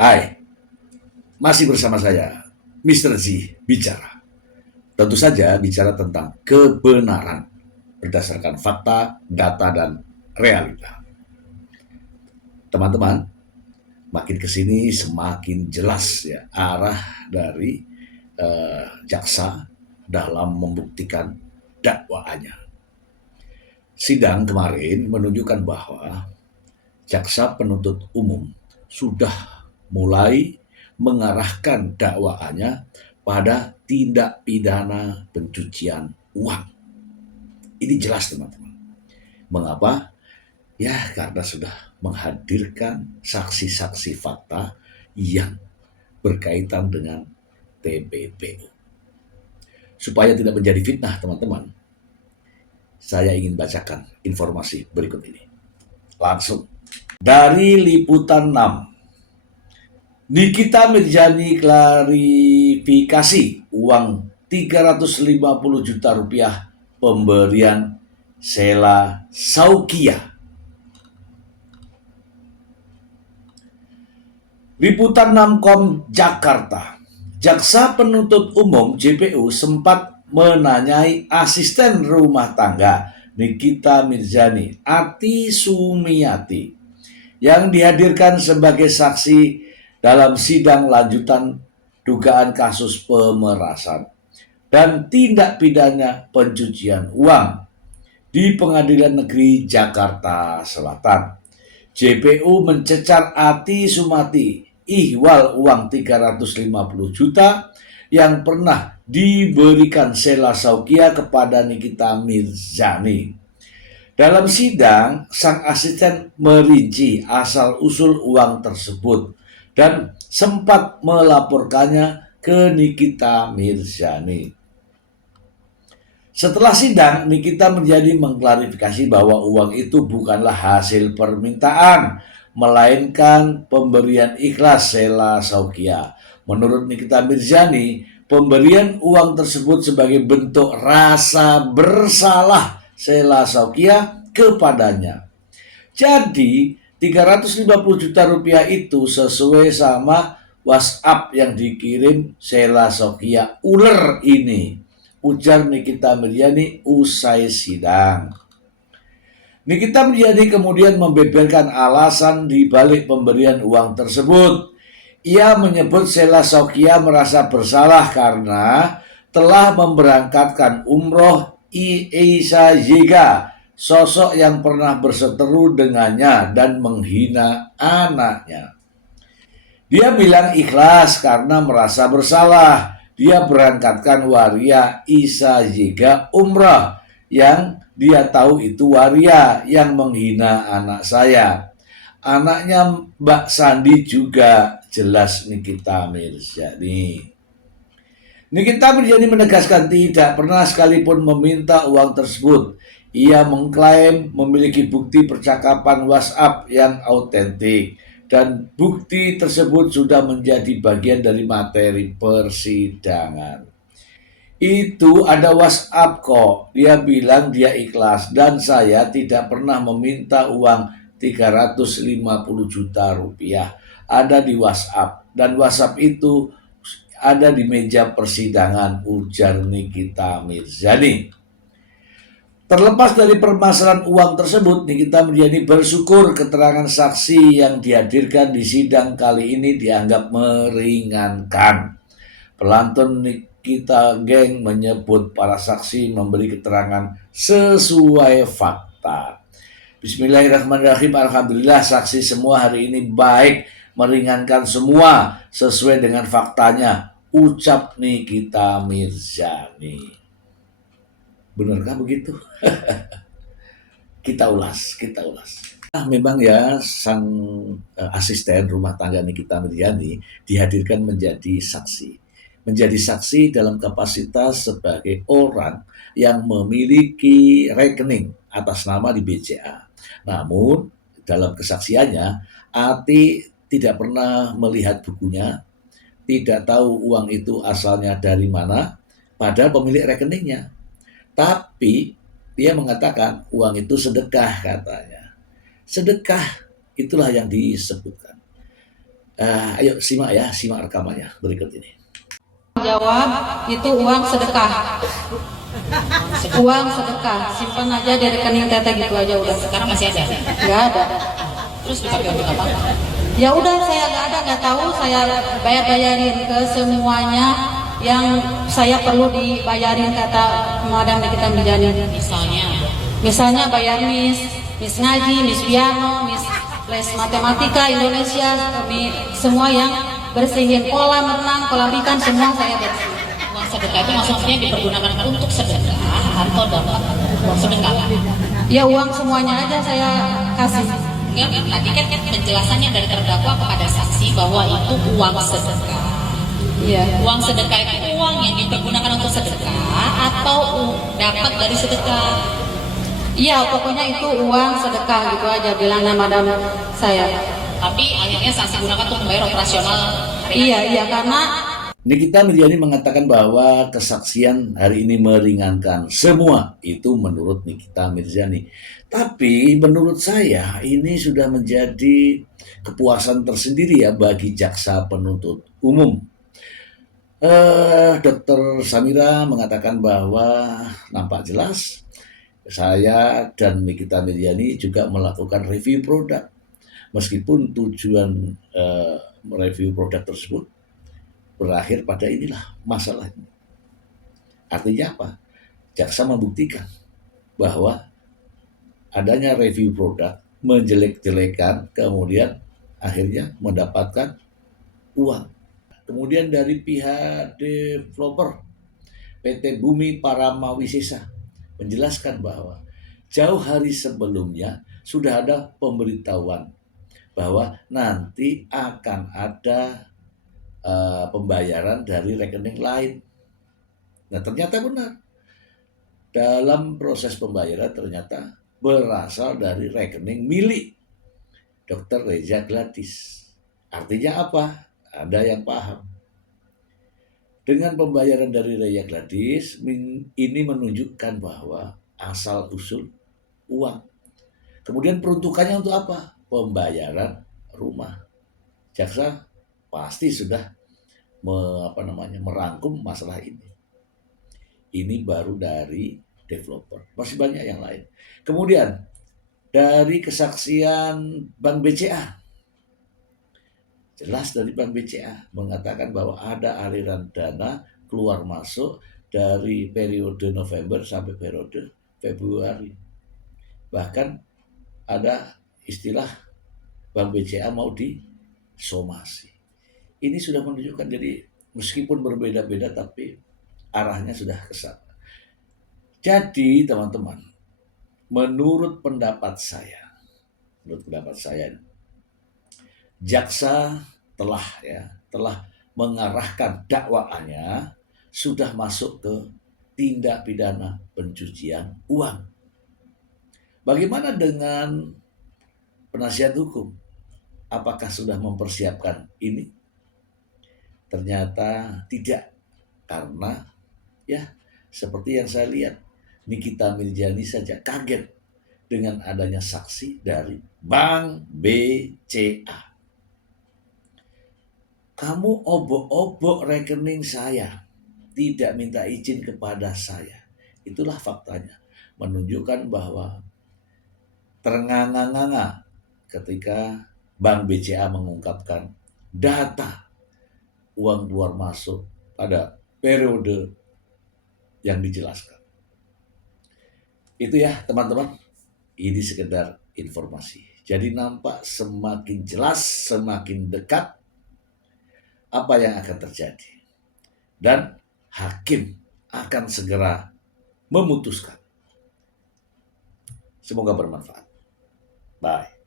Hai, masih bersama saya, Mr. Z bicara. Tentu saja bicara tentang kebenaran berdasarkan fakta, data, dan realita. Teman-teman, makin kesini semakin jelas ya arah dari jaksa dalam membuktikan dakwaannya. Sidang kemarin menunjukkan bahwa jaksa penuntut umum sudah mulai mengarahkan dakwaannya pada tindak pidana pencucian uang. Ini jelas teman-teman. Mengapa? Ya karena sudah menghadirkan saksi-saksi fakta yang berkaitan dengan TPPU. Supaya tidak menjadi fitnah teman-teman, saya ingin bacakan informasi berikut ini. Langsung. Dari Liputan 6, Nikita Mirzani klarifikasi uang 350 juta rupiah pemberian Sheila Saukia. Liputan 6.com Jakarta. Jaksa penuntut umum JPU sempat menanyai asisten rumah tangga Nikita Mirzani, Ati Sumiati, yang dihadirkan sebagai saksi dalam sidang lanjutan dugaan kasus pemerasan dan tindak pidana pencucian uang di Pengadilan Negeri Jakarta Selatan. JPU mencecar Ati Sumati ihwal uang 350 juta yang pernah diberikan Sheila Saukia kepada Nikita Mirzani. Dalam sidang, sang asisten merinci asal-usul uang tersebut dan sempat melaporkannya ke Nikita Mirzani. Setelah sidang, Nikita menjadi mengklarifikasi bahwa uang itu bukanlah hasil permintaan, melainkan pemberian ikhlas Sheila Saukia. Menurut Nikita Mirzani, pemberian uang tersebut sebagai bentuk rasa bersalah Sheila Saukia kepadanya. Jadi 350 juta rupiah itu sesuai sama WhatsApp yang dikirim Sheila Saukia ular ini, ujar Nikita Mirzani usai sidang. Nikita Mirzani kemudian membeberkan alasan di balik pemberian uang tersebut. Ia menyebut Sheila Saukia merasa bersalah karena telah memberangkatkan umroh Isa Yega, sosok yang pernah berseteru dengannya dan menghina anaknya. Dia bilang ikhlas karena merasa bersalah. Dia berangkatkan waria Isa Yega umrah yang dia tahu itu waria yang menghina anak saya. Anaknya Mbak Sandi juga, jelas Nikita Mirzani. Nikita Mirzani menegaskan tidak pernah sekalipun meminta uang tersebut. Ia mengklaim memiliki bukti percakapan WhatsApp yang autentik dan bukti tersebut sudah menjadi bagian dari materi persidangan. Itu ada WhatsApp kok. Dia bilang dia ikhlas dan saya tidak pernah meminta uang 350 juta rupiah. Ada di WhatsApp dan WhatsApp itu ada di meja persidangan, ujar Nikita Mirzani. Terlepas dari permasalahan uang tersebut, Nikita Mirzani bersyukur keterangan saksi yang dihadirkan di sidang kali ini dianggap meringankan. Pelantun Nikita Geng menyebut para saksi memberi keterangan sesuai fakta. Bismillahirrahmanirrahim. Alhamdulillah saksi semua hari ini baik, meringankan semua sesuai dengan faktanya, ucap Nikita Mirzani. Benarkah begitu? Kita ulas. Nah, memang ya sang asisten rumah tangga Nikita Mirzani dihadirkan menjadi saksi. Menjadi saksi dalam kapasitas sebagai orang yang memiliki rekening atas nama di BCA. Namun dalam kesaksiannya, Ati tidak pernah melihat bukunya, tidak tahu uang itu asalnya dari mana, padahal pemilik rekeningnya. Tapi dia mengatakan uang itu sedekah katanya. Sedekah itulah yang disebutkan. Ayo simak rekamannya berikut ini. Jawab, itu uang sedekah. Uang sedekah, simpan aja di rekening teteh gitu aja udah. Sekarang masih ada? Nggak ada. Terus dipakai untuk apa? Ya udah, saya nggak ada, nggak tahu. Saya bayarin ke semuanya yang saya perlu dibayarin, kata Madam Nikita Mirzani. Misalnya bayar mis ngaji, mis piano, mis les matematika Indonesia, semua yang bersihin kolam renang, kolam ikan, semua saya bersihin. Uang sedekah itu maksudnya dipergunakan untuk sedekah atau dapat uang sedekah? Ya uang semuanya aja saya kasih. Enggak, tadi kan penjelasannya dari terdakwa kepada saksi bahwa itu uang sedekah. Iya. Uang sedekah itu uang yang dipergunakan untuk sedekah atau dapat dari sedekah? Iya, pokoknya itu uang sedekah gitu aja bilangnya Madam saya. Tapi akhirnya saksi gunakan untuk membayar operasional. Iya, karena Nikita Mirzani mengatakan bahwa kesaksian hari ini meringankan semua. Itu menurut Nikita Mirzani. Tapi menurut saya ini sudah menjadi kepuasan tersendiri ya bagi jaksa penuntut umum. Dr. Samira mengatakan bahwa nampak jelas saya dan Nikita Mirzani juga melakukan review produk. Meskipun tujuan mereview produk tersebut berakhir pada inilah masalah ini. Artinya apa? Jaksa membuktikan bahwa adanya review produk menjelek-jelekan, kemudian akhirnya mendapatkan uang. Kemudian dari pihak developer PT Bumi Paramawisesa menjelaskan bahwa jauh hari sebelumnya sudah ada pemberitahuan bahwa nanti akan ada pembayaran dari rekening lain. Nah ternyata benar. Dalam proses pembayaran ternyata berasal dari rekening milik Dr. Reza Gladys. Artinya apa? Ada yang paham. Dengan pembayaran dari Reza Gladys, ini menunjukkan bahwa asal-usul uang. Kemudian peruntukannya untuk apa? Pembayaran rumah. Jaksa pasti sudah merangkum masalah ini. Ini baru dari developer. Masih banyak yang lain. Kemudian dari kesaksian Bank BCA. Jelas dari Bank BCA mengatakan bahwa ada aliran dana keluar masuk dari periode November sampai periode Februari. Bahkan ada istilah Bank BCA mau disomasi. Ini sudah menunjukkan, jadi meskipun berbeda-beda tapi arahnya sudah ke sana. Jadi teman-teman, menurut pendapat saya, jaksa telah mengarahkan dakwaannya sudah masuk ke tindak pidana pencucian uang. Bagaimana dengan penasihat hukum? Apakah sudah mempersiapkan ini? Ternyata tidak, karena ya seperti yang saya lihat, Nikita Mirzani saja kaget dengan adanya saksi dari Bank BCA. Kamu obok-obok rekening saya, tidak minta izin kepada saya. Itulah faktanya, menunjukkan bahwa ternganga-nganga ketika Bank BCA mengungkapkan data uang keluar masuk pada periode yang dijelaskan. Itu ya teman-teman, ini sekedar informasi. Jadi nampak semakin jelas, semakin dekat apa yang akan terjadi. Dan hakim akan segera memutuskan. Semoga bermanfaat. Bye.